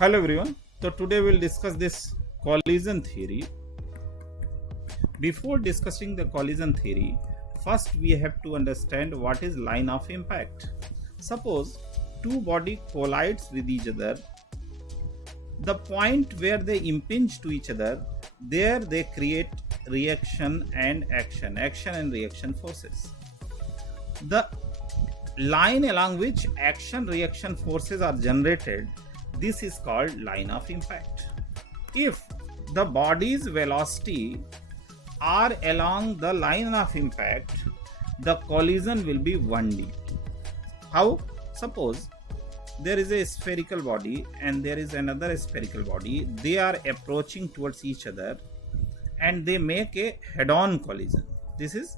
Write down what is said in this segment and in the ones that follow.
Hello everyone. So today we'll discuss this collision theory. Before discussing the collision theory, first we have to understand what is line of impact. Suppose two bodies collides with each other. The point where they impinge to each other, there they create reaction and action and reaction forces. The line along which action reaction forces are generated, this is called line of impact. If the body's velocity are along the line of impact, the collision will be 1D. How? Suppose there is a spherical body and there is another spherical body. They are approaching towards each other and they make a head-on collision. This is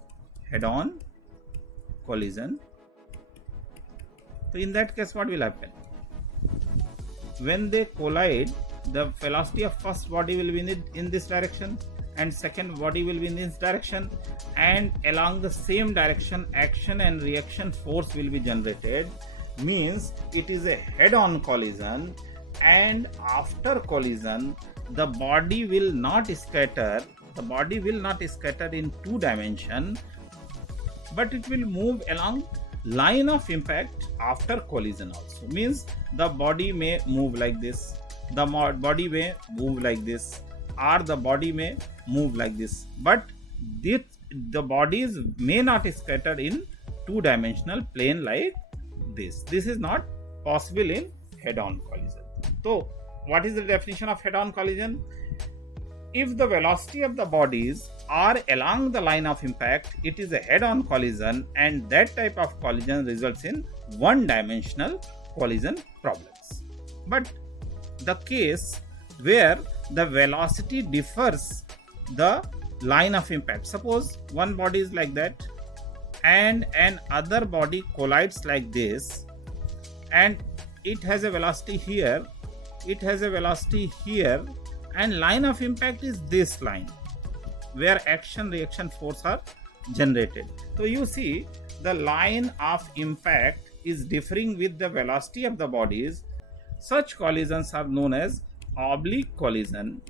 head-on collision. So in that case, what will happen? When they collide, the velocity of first body will be in this direction and second body will be in this direction, and along the same direction action and reaction force will be generated. Means it is a head-on collision, and after collision the body will not scatter in two dimension, but it will move along line of impact after collision also. Means the body may move like this, the body may move like this, or the body may move like this, but the bodies may not scatter in two-dimensional plane like this. This is not possible in head-on collision. So what is the definition of head-on collision? If the velocity of the bodies are along the line of impact, it is a head-on collision, and that type of collision results in one-dimensional collision problems. But the case where the velocity differs the line of impact, suppose one body is like that and an other body collides like this, and it has a velocity here, and line of impact is this line where action reaction force are generated. So you see the line of impact is differing with the velocity of the bodies. Such collisions are known as oblique collision,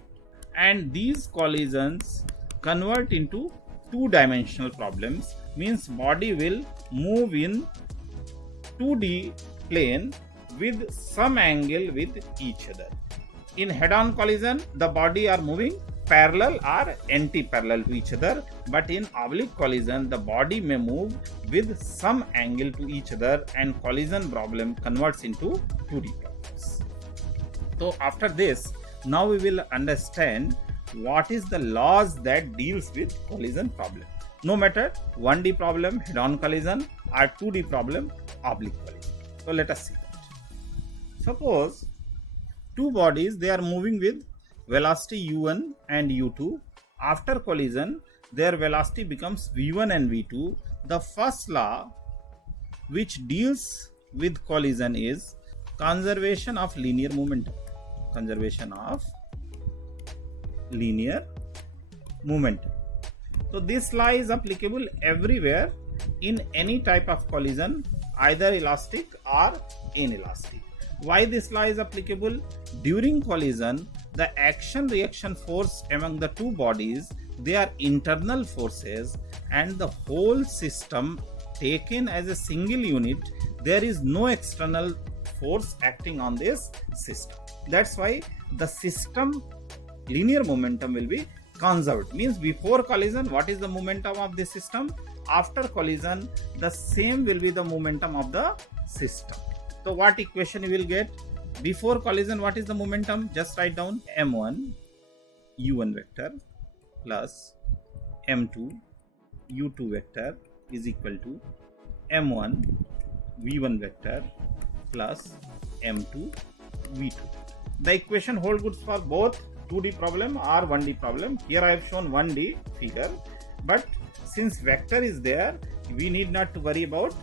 and these collisions convert into two-dimensional problems. Means body will move in 2D plane with some angle with each other. In head-on collision, the body are moving parallel or anti-parallel to each other, but in oblique collision, the body may move with some angle to each other, and collision problem converts into 2D problems. So after this, now we will understand what is the laws that deals with collision problem. No matter 1D problem, head-on collision, or 2D problem, oblique collision. So let us see that. Suppose two bodies, they are moving with velocity u1 and u2. After collision, their velocity becomes v1 and v2. The first law which deals with collision is conservation of linear momentum. So this law is applicable everywhere in any type of collision, either elastic or inelastic. Why this law is applicable? During collision, the action reaction force among the two bodies, they are internal forces, and the whole system taken as a single unit, there is no external force acting on this system. That's why the system linear momentum will be conserved. Means before collision, what is the momentum of the system? After collision, the same will be the momentum of the system. So what equation you will get? Before collision, what is the momentum? Just write down m1 u1 vector plus m2 u2 vector is equal to m1 v1 vector plus m2 v2. The equation holds good for both 2D problem or 1D problem. Here I have shown 1D figure, but since vector is there, we need not to worry about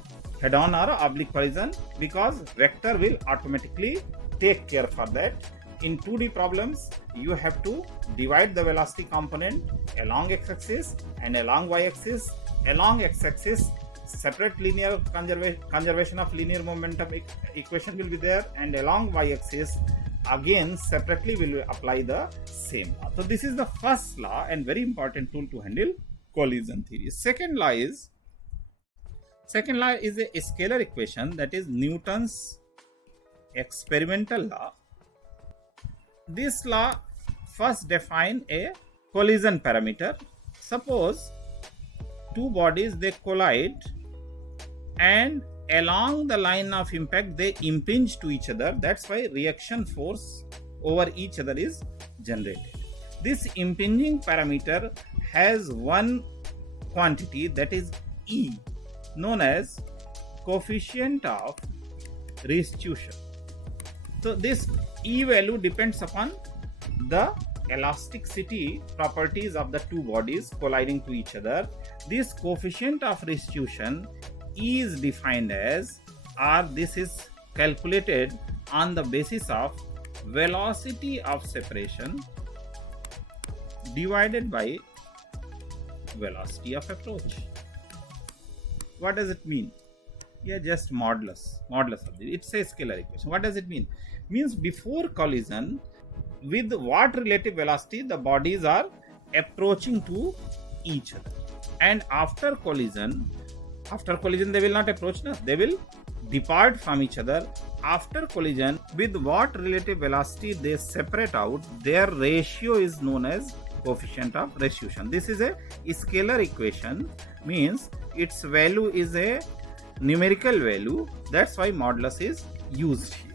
head-on or oblique collision, because vector will automatically take care for that. In 2D problems, you have to divide the velocity component along x-axis and along y-axis. Along x-axis, separate linear conservation of linear momentum equation will be there, and along y-axis again separately we will apply the same law. So this is the first law and very important tool to handle collision theory. Second law is a scalar equation, that is Newton's experimental law. This law first define a collision parameter. Suppose two bodies, they collide and along the line of impact they impinge to each other. That's why reaction force over each other is generated. This impinging parameter has one quantity, that is E, known as coefficient of restitution. So this E value depends upon the elasticity properties of the two bodies colliding to each other. This coefficient of restitution is defined as, or this is calculated on the basis of velocity of separation divided by velocity of approach. What does it mean? Yeah, just modulus of it. It's a scalar equation. What does it mean? Means before collision, with what relative velocity the bodies are approaching to each other, and after collision they will not approach, they will depart from each other. After collision, with what relative velocity they separate out, their ratio is known as coefficient of restitution. This is a scalar equation, means its value is a numerical value. That's why modulus is used here.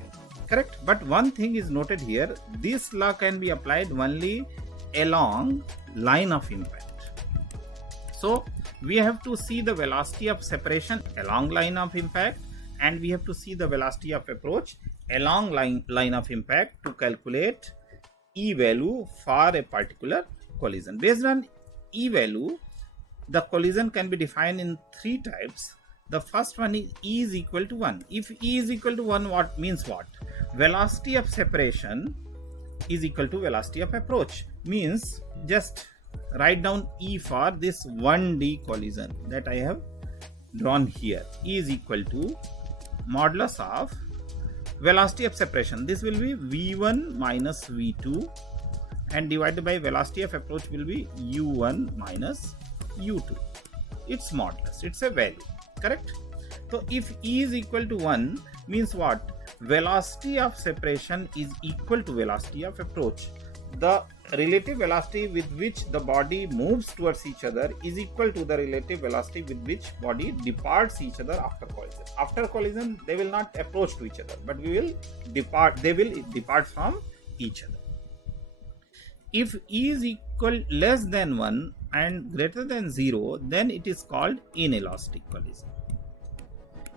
Correct? But one thing is noted here, this law can be applied only along line of impact. So we have to see the velocity of separation along line of impact, and we have to see the velocity of approach along line of impact to calculate E value for a particular collision. Based on E value, the collision can be defined in three types. The first one is E is equal to 1. If E is equal to 1, what means what? Velocity of separation is equal to velocity of approach. Means just write down E for this 1D collision that I have drawn here. E is equal to modulus of velocity of separation. This will be V1 minus V2, and divided by velocity of approach will be U1 minus U2. It's modulus, it's a value. Correct? So if E is equal to 1, means what? Velocity of separation is equal to velocity of approach. The relative velocity with which the body moves towards each other is equal to the relative velocity with which body departs each other after collision. After collision, they will not approach to each other, but they will depart from each other. If E is equal less than 1 and greater than 0, then it is called inelastic collision.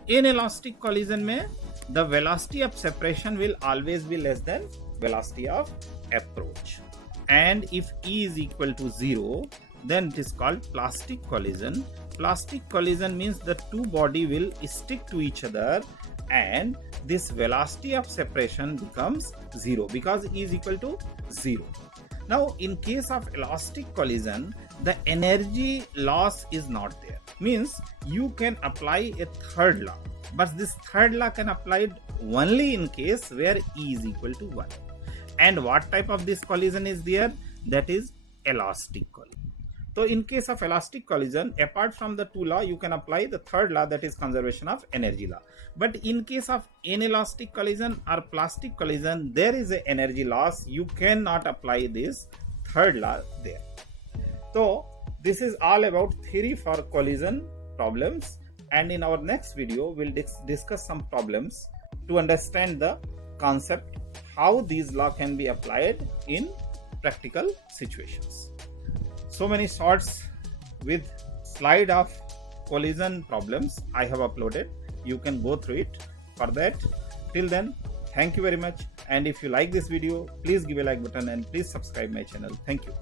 Inelastic collision mein the velocity of separation will always be less than velocity of approach. And if E is equal to 0, then it is called plastic collision. Plastic collision means the two body will stick to each other and this velocity of separation becomes 0 because E is equal to 0. Now in case of elastic collision, the energy loss is not there. Means you can apply a third law, but this third law can apply only in case where E is equal to 1. And what type of this collision is there? That is elastic collision. So in case of elastic collision, apart from the two law, you can apply the third law, that is conservation of energy law. But in case of inelastic collision or plastic collision, there is an energy loss. You cannot apply this third law there. So this is all about theory for collision problems. And in our next video, we'll discuss some problems to understand the concept, how these laws can be applied in practical situations. So many shorts with slide of collision problems I have uploaded. You can go through it for that. Till then, thank you very much. And if you like this video, please give a like button and please subscribe my channel. Thank you.